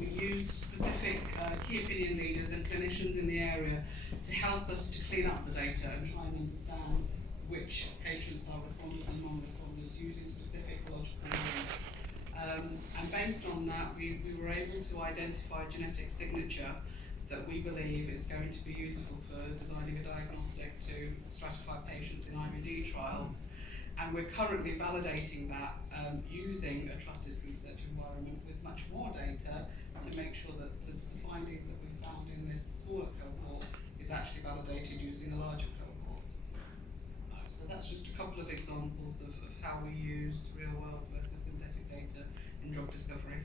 we used specific key opinion leaders and clinicians in the area to help us to clean up the data and try and understand which patients are responders and non-responders using specific biological means. And based on that, we were able to identify a genetic signature that we believe is going to be useful for designing a diagnostic to stratify patients in IBD trials. And we're currently validating that using a trusted research environment with much more data to make sure that the findings that we found in this smaller cohort is actually validated using a larger cohort. So that's just a couple of examples of how we use real world versus synthetic data in drug discovery.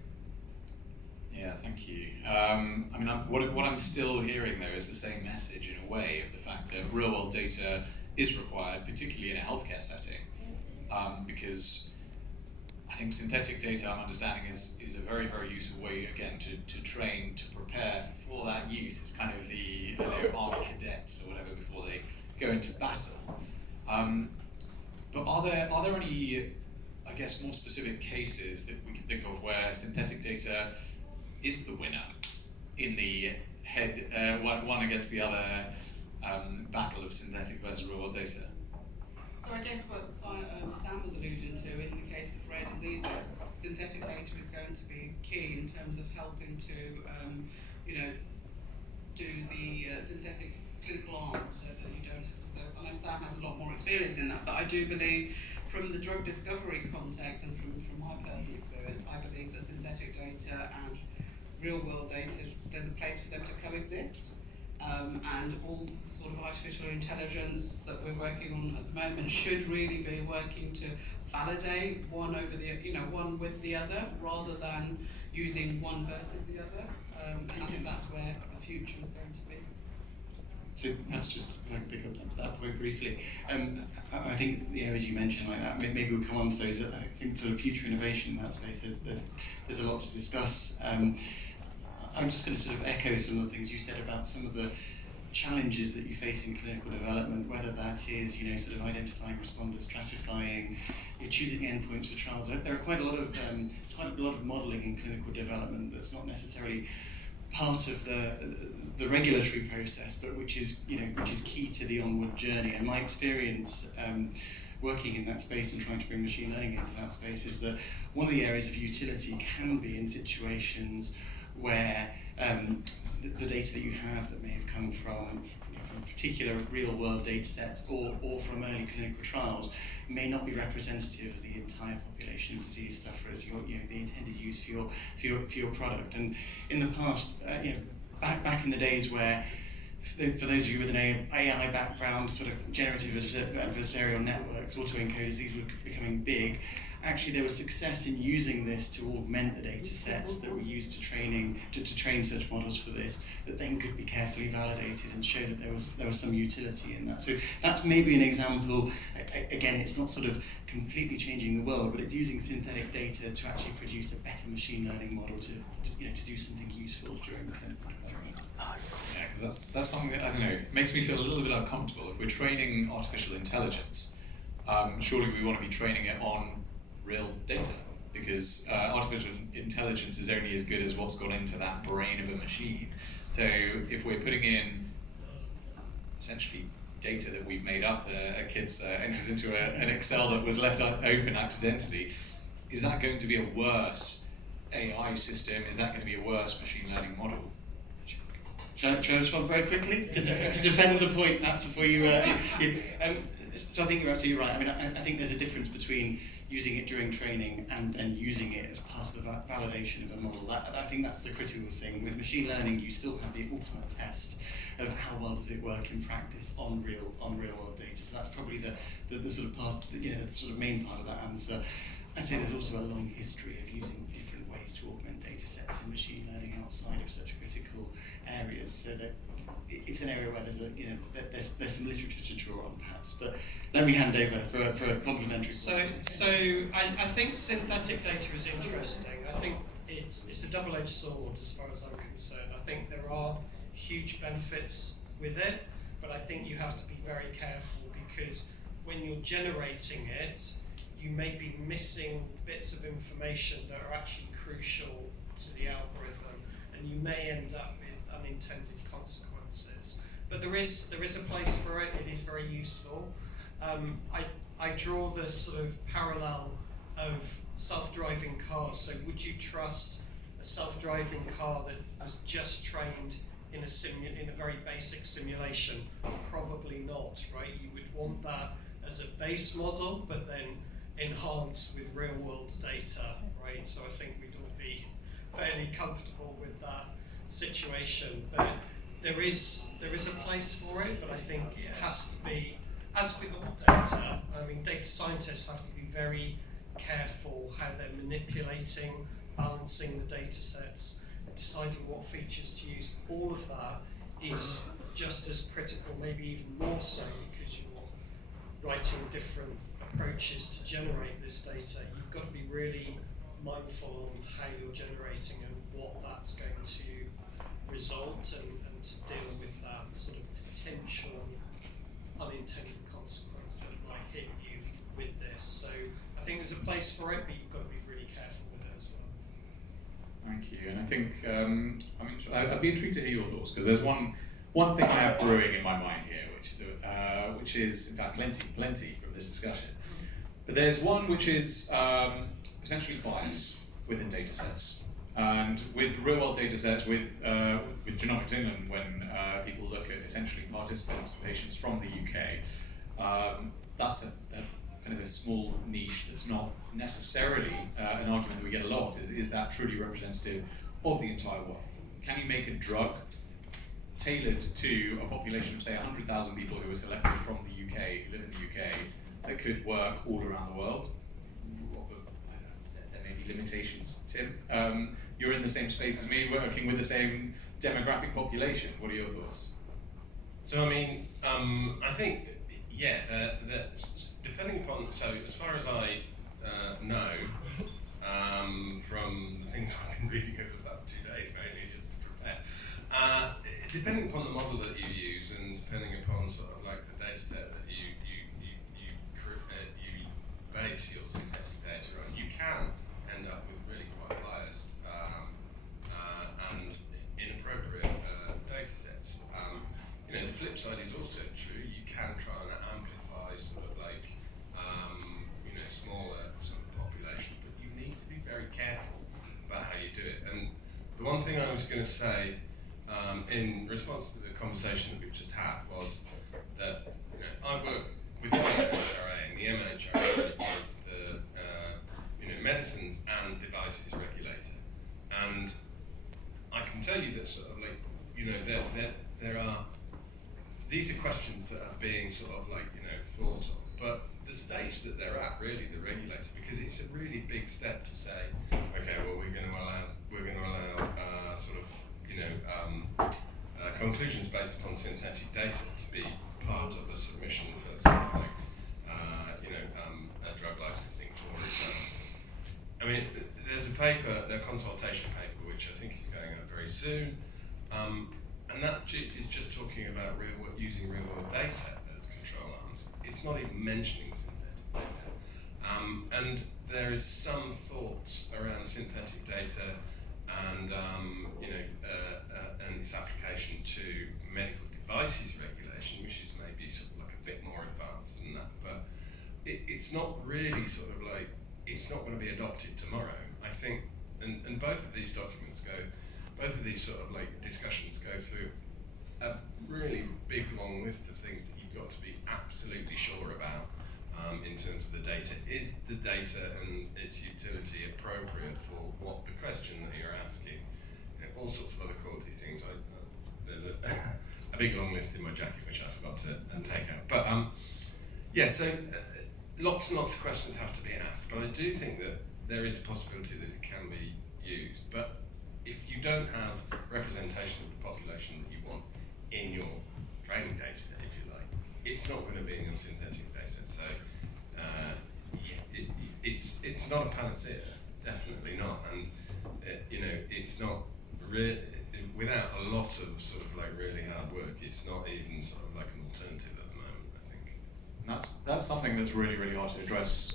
Yeah, thank you. I mean, what I'm still hearing though is the same message in a way of the fact that real world data is required, particularly in a healthcare setting, because I think synthetic data, I'm understanding, is a very, very useful way, again, to train, to prepare for that use. It's kind of the army cadets or whatever before they go into battle. But are there any, I guess, more specific cases that we can think of where synthetic data is the winner in the head one against the other battle of synthetic versus real world data? So I guess what Sam was alluding to in the case of rare diseases, synthetic data is going to be key in terms of helping to, do the synthetic clinical arms so that you don't have to. So I know Sam has a lot more experience in that, but I do believe from the drug discovery context and from my personal experience, I believe that synthetic data and real world data, there's a place for them to coexist. And all sort of artificial intelligence that we're working on at the moment should really be working to validate one over the, one with the other, rather than using one versus the other. And I think that's where the future is going to be. So perhaps just if I can pick up that point briefly, I think the areas you mentioned like that, maybe we'll come on to those. I think sort of future innovation in that space, there's a lot to discuss. I'm just going to sort of echo some of the things you said about some of the challenges that you face in clinical development, whether that is, sort of identifying responders, stratifying, choosing endpoints for trials. There are quite a lot of modelling in clinical development that's not necessarily part of the regulatory process, but which is key to the onward journey. And my experience working in that space and trying to bring machine learning into that space is that one of the areas of utility can be in situations where the data that you have that may have come from particular real-world data sets or from early clinical trials may not be representative of the entire population of disease sufferers, the intended use for your product. And in the past, back in the days where, for those of you with an AI background, sort of generative adversarial networks, autoencoders, these were becoming big. Actually, there was success in using this to augment the data sets that were used to train such models for this, that then could be carefully validated and show that there was some utility in that. So that's maybe an example. Again, it's not sort of completely changing the world, but it's using synthetic data to actually produce a better machine learning model to do something useful during clinical development. Yeah, because that's something that, I don't know, makes me feel a little bit uncomfortable. If we're training artificial intelligence, surely we want to be training it on real data, because artificial intelligence is only as good as what's gone into that brain of a machine. So if we're putting in essentially data that we've made up, a kid's entered into an Excel that was left open accidentally, is that going to be a worse AI system? Is that going to be a worse machine learning model? Shall I respond very quickly to defend the point, perhaps, before you? So I think you're absolutely right. I mean, I think there's a difference between using it during training and then using it as part of the validation of a model. I think that's the critical thing. With machine learning, you still have the ultimate test of how well does it work in practice on real world data. So that's probably the sort of part, the sort of main part of that answer. I'd say there's also a long history of using different ways to augment data sets in machine learning outside of such critical areas. So that it's an area where there's some literature to draw on, perhaps. But let me hand over for a complimentary. So I think synthetic data is interesting. I think it's a double-edged sword as far as I'm concerned. I think there are huge benefits with it, but I think you have to be very careful, because when you're generating it, you may be missing bits of information that are actually crucial to the algorithm. then you may end up with unintended consequences. But there is a place for it. It is very useful. I draw the sort of parallel of self-driving cars. So would you trust a self-driving car that was just trained in a very basic simulation? Probably not, right? You would want that as a base model, but then enhanced with real-world data, right? So I think we'd all be fairly comfortable with that situation. But there is a place for it, but I think it has to be, as with all data, I mean, data scientists have to be very careful how they're manipulating, balancing the data sets, deciding what features to use. All of that is just as critical, maybe even more so, because you're writing different approaches to generate this data. You've got to be really mindful on how you're generating and what that's going to result, and to deal with that sort of potential unintended consequence that might hit you with this. So I think there's a place for it, but you've got to be really careful with it as well. Thank you. And I think I'd be intrigued to hear your thoughts, because there's one thing now brewing in my mind here, which is in fact plenty from this discussion. But there's one which is essentially bias within data sets. And with real-world data sets, with Genomics England, when people look at essentially participants, patients from the UK, that's a kind of a small niche that's not necessarily an argument that we get a lot. Is that truly representative of the entire world? Can you make a drug tailored to a population of, say, 100,000 people who are selected from the UK, who live in the UK, that could work all around the world? There may be limitations. Tim, you're in the same space as me, working with the same demographic population. What are your thoughts? So I mean, I think, yeah, depending upon, so as far as I know, from the things I've been reading over the last 2 days, mainly just to prepare, depending upon the model that you use, and depending upon sort of like the data set that you base your synthetic data on, you can end up with really quite biased and inappropriate data sets. You know, the flip side is also true. You can try and amplify sort of like you know, smaller sort of population, but you need to be very careful about how you do it. And the one thing I was going to say in response to the conversation that we've just had was that, you know, I work with the MHRA, and the MHRA is the you know, medicines and devices regulator. And I can tell you that sort of like, you know, there are, these are questions that are being sort of like, you know, thought of, but the stage that they're at, really, the regulator, because it's a really big step to say, okay, well, we're going to allow sort of, you know, conclusions based upon synthetic data to be part of a submission for sort of like, you know, a drug licensing, for example. I mean, there's a paper, the consultation paper, which I think is going out very soon, and that is just talking about using real-world data as control arms. It's not even mentioning synthetic data. And there is some thoughts around synthetic data and you know, and its application to medical devices regulation, which is maybe sort of like a bit more advanced than that. But it's not really sort of like, it's not going to be adopted tomorrow. I think, and both of these documents both of these sort of like discussions go through a really big long list of things that you've got to be absolutely sure about in terms of the data. Is the data and its utility appropriate for what the question that you're asking? You know, all sorts of other quality things. There's a big long list in my jacket which I forgot to take out. But yeah, so lots and lots of questions have to be asked. But I do think that there is a possibility that it can be used. But if you don't have representation of the population that you want in your training data set, if you like, it's not going to be in your synthetic data. So it's not a panacea, definitely not. And you know, it's not without a lot of sort of like really hard work. It's not even sort of like an alternative at the moment, I think. And that's something that's really, really hard to address